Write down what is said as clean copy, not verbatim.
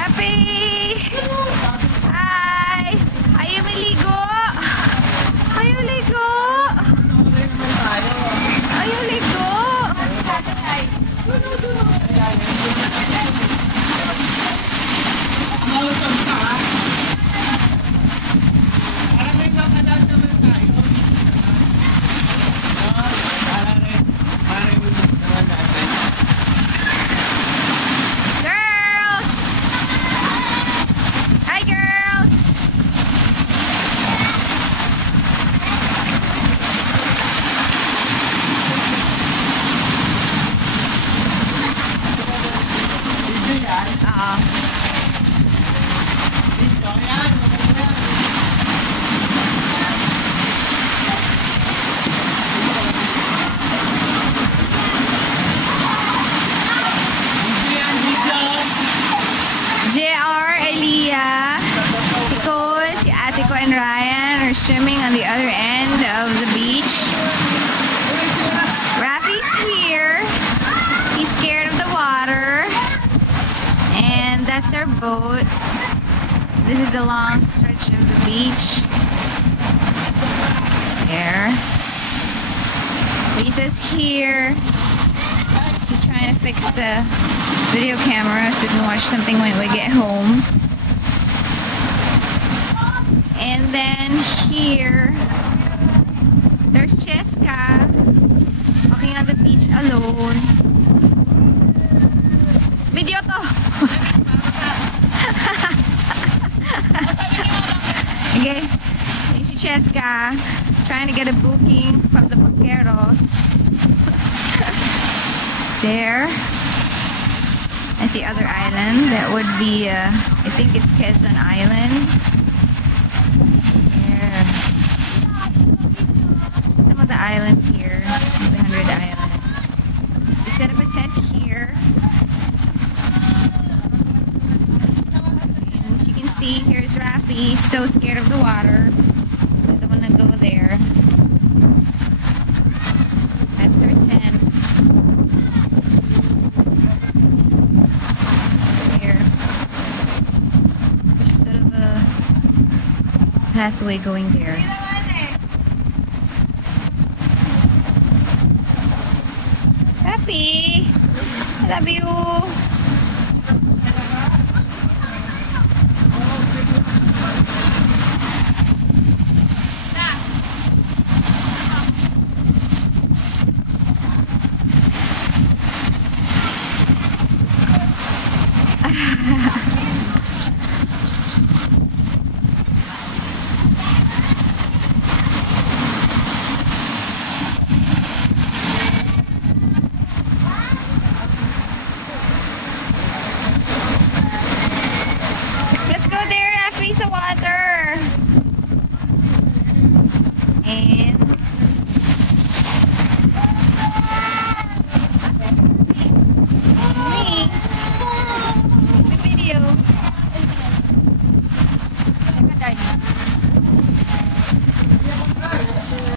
Happy! Hi! Ayaw maligo! Ayaw ligo! Ayaw ligo! Girls! Hi, girls! JR, Elia, Pico, si Ate ko and Ryan are swimming on the other end of the beach. Rafi's here. He's scared of the water. And that's their boat. This is the long stretch of the beach. There. Lisa's here. She's trying to fix the video camera so we can watch something when we get home. And then here, there's Cheska walking on the beach alone. Video to! Okay, there's Cheska trying to get a booking from the Vaqueros. There. That's the other island. That would be, I think it's Quezon Island. There. Some of the islands here. The 100 islands. We set up a tent here. And as you can see, here's Rafi. So scared of the water. Doesn't want to go there. That's her tent. Pathway going there. Happy! I love you!